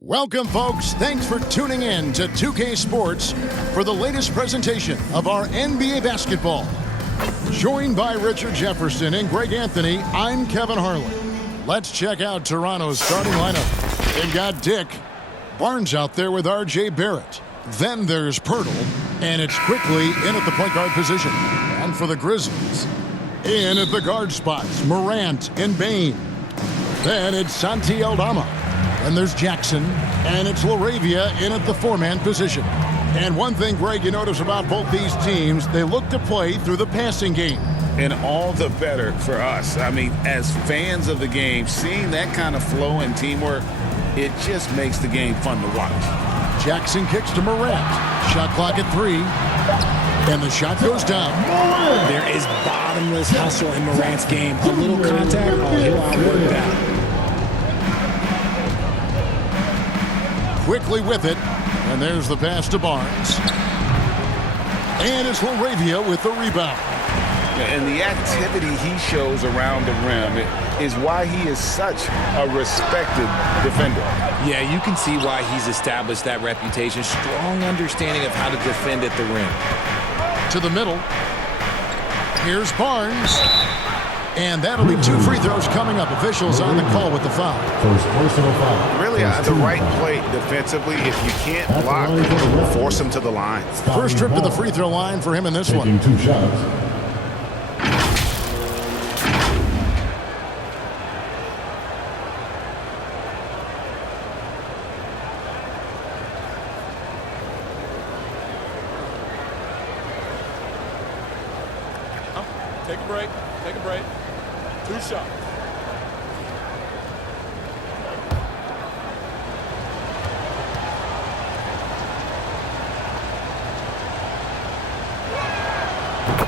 Welcome, folks. Thanks for tuning in to 2K Sports for the latest presentation of our NBA basketball. Joined by Richard Jefferson and Greg Anthony, I'm Kevin Harlan. Let's check out Toronto's starting lineup. They've got Dick. Barnes out there with R.J. Barrett. Then there's Pirtle, and it's quickly in at the point guard position. And for the Grizzlies, in at the guard spots, Morant and Bane. Then it's Santi Aldama. And there's Jackson, and it's LaRavia in at the four-man position. And one thing, Greg, you notice about both these teams, they look to play through the passing game. And all the better for us. I mean, as fans of the game, seeing that kind of flow and teamwork, it just makes the game fun to watch. Jackson kicks to Morant. Shot clock at 3. And the shot goes down. There is bottomless hustle in Morant's game. A little contact, he'll outwork that. Quickly with it, and there's the pass to Barnes. And it's LaRavia with the rebound. And the activity he shows around the rim is why he is such a respected defender. Yeah, you can see why he's established that reputation. Strong understanding of how to defend at the rim. To the middle. Here's Barnes. And that'll be 2 free throws coming up. Officials on the call with the foul. First personal foul. Really, the right play defensively. If you can't block, force him to the line. First trip to the free throw line for him in this one. Taking 2 shots. Take a break. Take a break. 2 shots.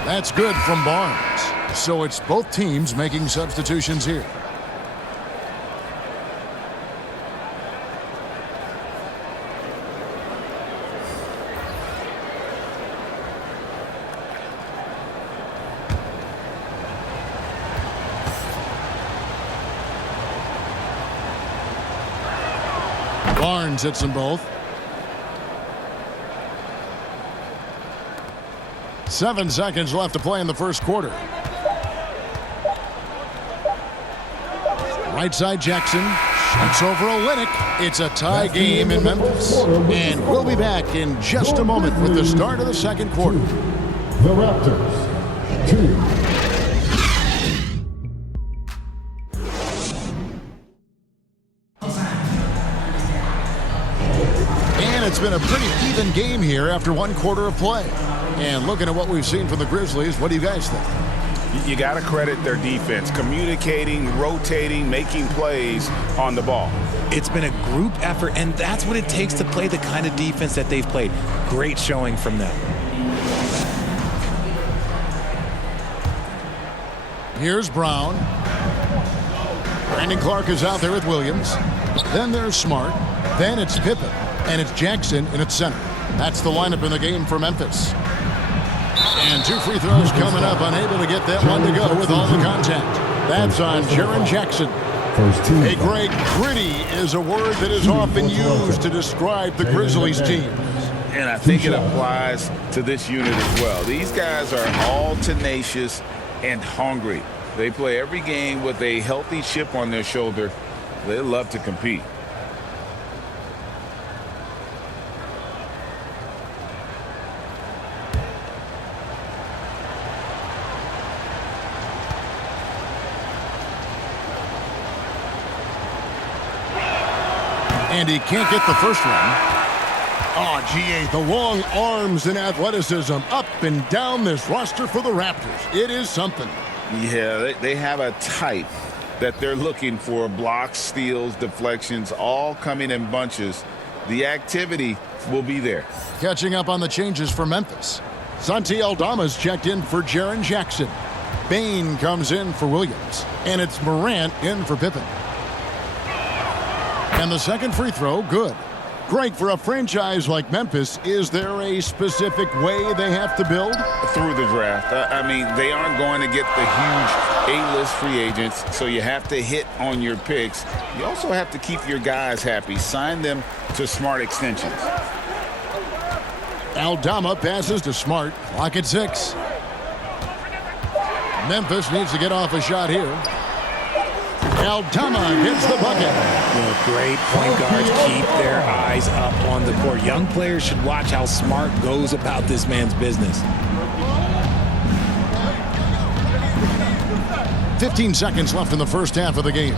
That's good from Barnes. So it's both teams making substitutions here. Barnes hits them both. 7 seconds left to play in the first quarter. Right side Jackson. Shoots over Olynyk. It's a tie game in Memphis. And we'll be back in just a moment with the start of the second quarter. The Raptors, 2. It's been a pretty even game here after 1 quarter of play. And looking at what we've seen from the Grizzlies, what do you guys think? You got to credit their defense, communicating, rotating, making plays on the ball. It's been a group effort, and that's what it takes to play the kind of defense that they've played. Great showing from them. Here's Brown. Brandon Clark is out there with Williams. Then there's Smart. Then it's Pippen. And it's Jackson in its center. That's the lineup in the game for Memphis. And 2 free throws coming up, unable to get that one to go with all the contact. That's on Jaren Jackson. Hey, Greg, gritty is a word that is often used to describe the Grizzlies team. And I think it applies to this unit as well. These guys are all tenacious and hungry. They play every game with a healthy chip on their shoulder. They love to compete. And he can't get the first one. Oh, GA, the long arms and athleticism up and down this roster for the Raptors. It is something. Yeah, they have a type that they're looking for. Blocks, steals, deflections, all coming in bunches. The activity will be there. Catching up on the changes for Memphis. Santi Aldama's checked in for Jaren Jackson. Bane comes in for Williams. And it's Morant in for Pippen. And the second free throw, good. Greg, for a franchise like Memphis, is there a specific way they have to build? Through the draft. I mean, they aren't going to get the huge A-list free agents, so you have to hit on your picks. You also have to keep your guys happy. Sign them to smart extensions. Aldama passes to Smart. Clock at 6. Memphis needs to get off a shot here. Aldama gets the bucket. Great point guards keep their eyes up on the court. Young players should watch how Smart goes about this man's business. 15 seconds left in the first half of the game.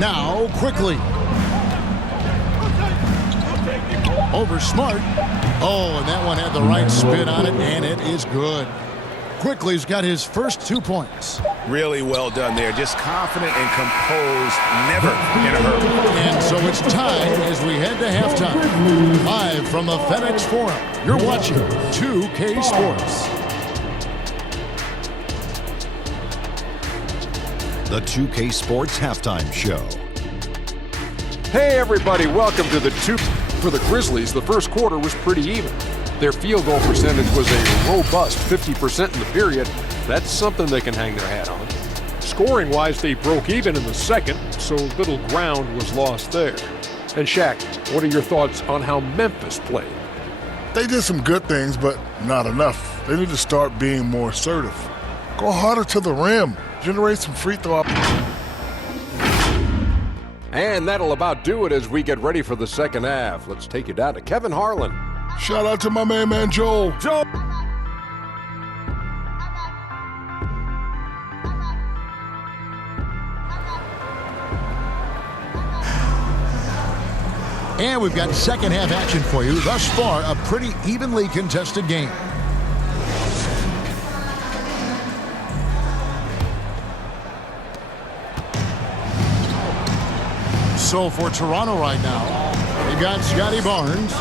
Now, quickly. Over Smart. Oh, and that one had the right spin on it, and it is good. Quickly's got his first 2 points. Really well done there. Just confident and composed, never in a hurry. And so it's tied as we head to halftime. Live from the FedExForum, you're watching 2K Sports. The 2K Sports Halftime Show. Hey everybody, welcome to the For the Grizzlies, the first quarter was pretty even. Their field goal percentage was a robust 50% in the period. That's something they can hang their hat on. Scoring-wise, they broke even in the second, so little ground was lost there. And Shaq, what are your thoughts on how Memphis played? They did some good things, but not enough. They need to start being more assertive. Go harder to the rim. Generate some free throw opportunities. And that'll about do it as we get ready for the second half. Let's take you down to Kevin Harlan. Shout out to my man Joel. Joel! And we've got second half action for you. Thus far, a pretty evenly contested game. So for Toronto right now, they've got Scotty Barnes.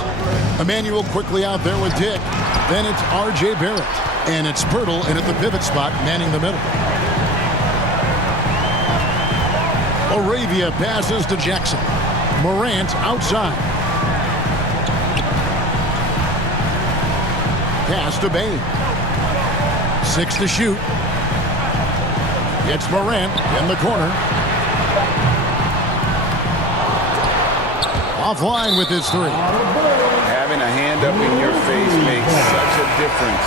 Emmanuel quickly out there with Dick. Then it's R.J. Barrett. And it's Pirtle in at the pivot spot, manning the middle. Arabia passes to Jackson. Morant outside. Pass to Bain. 6 to shoot. It's Morant in the corner. Offline with his 3. Having a hand up in your face makes such a difference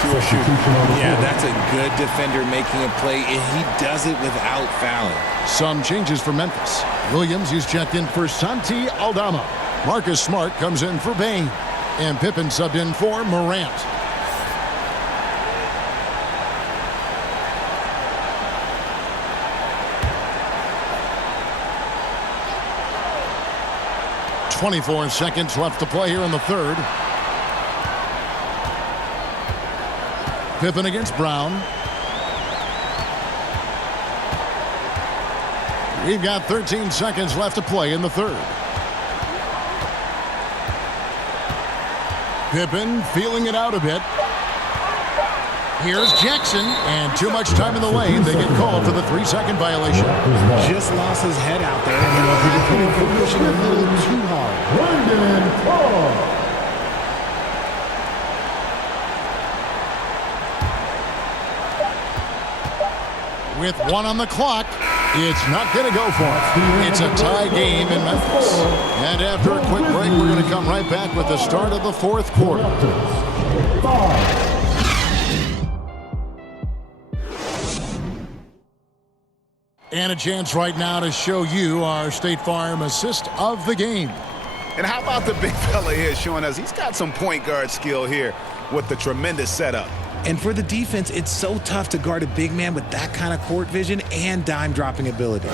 to a shooter. Yeah, that's a good defender making a play, and he does it without fouling. Some changes for Memphis. Williams, he's checked in for Santi Aldama. Marcus Smart comes in for Bain. And Pippen subbed in for Morant. .24 seconds left to play here in the third. Pippen against Brown. We've got 13 seconds left to play in the third. Pippen feeling it out a bit. Here's Jackson, and too much time in the lane. They get called for the 3-second violation. Just lost his head out there, and for pushing a little too hard. With 1 on the clock, it's not going to go for it. It's a tie game in Memphis. And after a quick break, we're going to come right back with the start of the fourth quarter. And a chance right now to show you our State Farm assist of the game. And how about the big fella here showing us he's got some point guard skill here with the tremendous setup. And for the defense, it's so tough to guard a big man with that kind of court vision and dime dropping ability.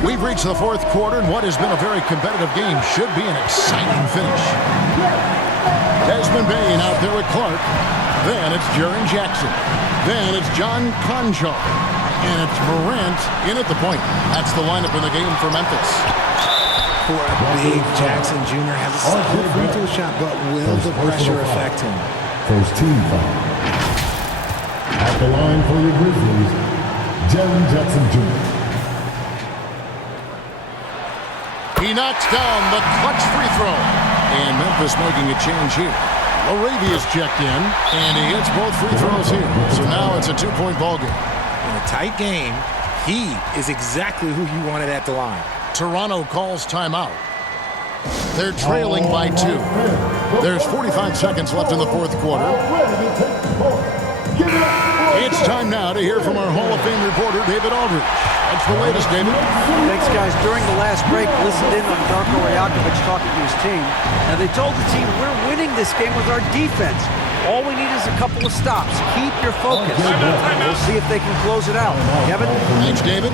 We've reached the fourth quarter, and what has been a very competitive game should be an exciting finish. Desmond Bain out there with Clark. Then it's Jaren Jackson. Then it's John Conchar. And it's Morant in at the point. That's the lineup in the game for Memphis. for a big Jackson Jr. Has a solid free throw shot, but will the pressure affect him? First team foul. At the line for your Grizzlies, Jaren Jackson Jr. He knocks down the clutch free throw. And Memphis making a change here. Arabia's checked in, and he hits both free throws here. So now it's a two-point ball game. In a tight game, he is exactly who you wanted at the line. Toronto calls timeout. They're trailing by 2. There's 45 seconds left in the fourth quarter. It's time now to hear from our Hall of Fame reporter, David Aldridge. That's the latest, David. Thanks, guys. During the last break, listened in on Darko Rajakovic talking to his team. Now, they told the team, we're winning this game with our defense. All we need is a couple of stops. Keep your focus. We'll see if they can close it out. Kevin? Thanks, David.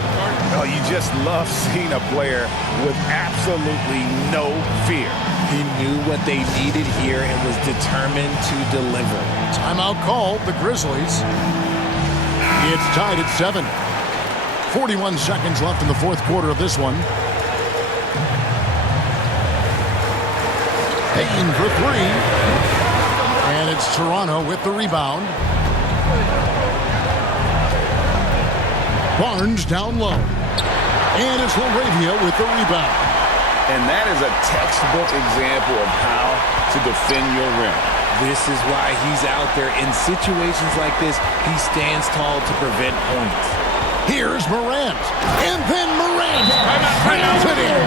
Oh, you just love seeing a player with absolutely no fear. He knew what they needed here and was determined to deliver. Timeout called, the Grizzlies. It's tied at 7. 41 seconds left in the fourth quarter of this one. Payton for 3. And it's Toronto with the rebound. Barnes down low. And it's Laravia with the rebound. And that is a textbook example of how to defend your rim. This is why he's out there. In situations like this, he stands tall to prevent points. Here's Morant. And then Morant slams it in.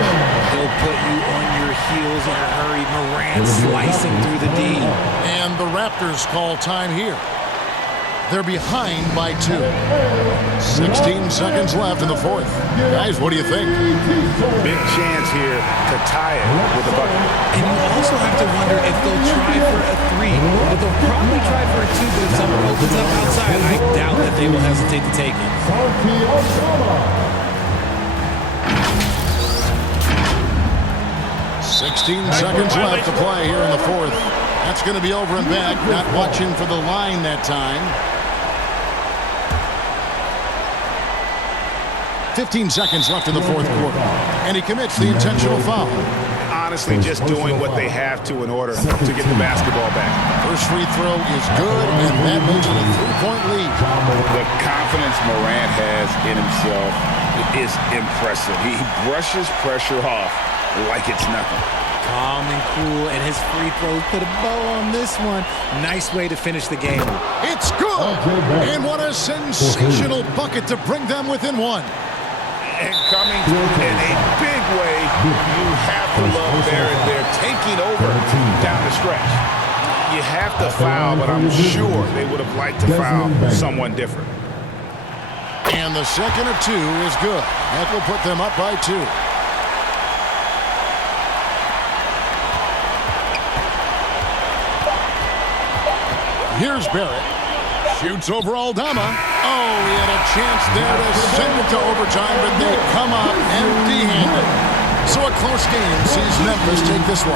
He'll put you on your heels in a hurry. Morant slicing through the D. And the Raptors call time here. They're behind by 2. 16 seconds left in the fourth. Guys, what do you think? Big chance here to tie it with a bucket. And you also have to wonder if they'll try for a 3. But they'll probably try for a 2, but if someone opens up outside, I doubt that they will hesitate to take it. 16 seconds left to play here in the fourth. That's going to be over and back. Not watching for the line that time. 15 seconds left in the fourth quarter. And he commits the intentional foul. Honestly, just doing what they have to in order to get the basketball back. First free throw is good, and that makes it a 3-point lead. The confidence Morant has in himself is impressive. He brushes pressure off like it's nothing. Calm and cool, and his free throws put a bow on this one. Nice way to finish the game. It's good! And what a sensational bucket to bring them within 1. And coming in a big way, you have to love they're taking over down the stretch. You have to foul, but I'm sure they would have liked to foul someone different. And the second of 2 is good. That will put them up by 2. Here's Barrett. Shoots over Aldama. Oh, he had a chance there to send it to overtime, but they come up empty-handed. So a close game sees Memphis take this one.